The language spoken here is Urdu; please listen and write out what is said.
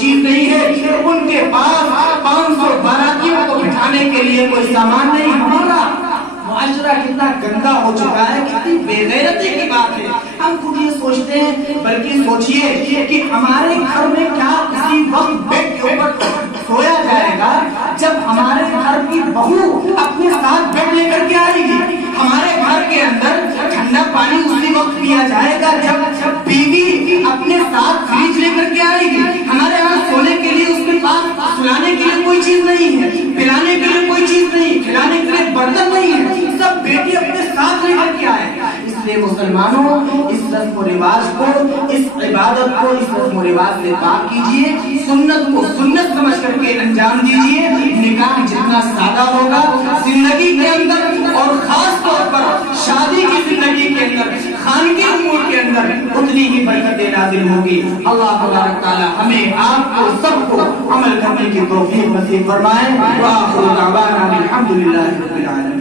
چیز نہیں ہے، ان کے پاس 500 باراتیوں کو بٹھانے کے لیے کوئی سامان نہیں۔ ہمارا معاشرہ کتنا گندا ہو چکا ہے، کتنی بے غیرتی کی بات ہے۔ ہم خود یہ سوچتے ہیں، بلکہ سوچئے کہ ہمارے گھر میں کیا اسی وقت بیڈ کے اوپر سویا جائے گا جب ہمارے گھر کی بہو اپنے ساتھ بیڈ لے کر کے آئے گی؟ ہمارے گھر کے اندر ٹھنڈا پانی اسی وقت پیا جائے گا جب بیوی اپنے ساتھ فریج لے کر کے آئے گی۔ ہمارے یہاں سونے کے لیے اس کے پاس سلانے کے لیے کوئی چیز نہیں ہے، پلانے کے لیے کوئی چیز نہیں، کھلانے کے لیے برتن نہیں ہے، سب بیٹی اپنے ساتھ لے کر کے آئے۔ اس لیے مسلمانوں اس رسم و رواج کو، اس عبادت کو اس رسم و رواج سے پاک کیجئے، سنت کو سنت سمجھ کر کے انجام دیجئے۔ نکاح جتنا سادہ ہوگا زندگی کے اندر، اور خاص طور پر شادی کی زندگی کے اندر، خانگی امور کے اندر اتنی ہی برکتیں نازل ہوگی۔ اللہ تبارک تعالی ہمیں آپ کو سب کو عمل کرنے کی توفیق نصیب فرمائے۔ وآخر دعوانا الحمدللہ رب العالمین۔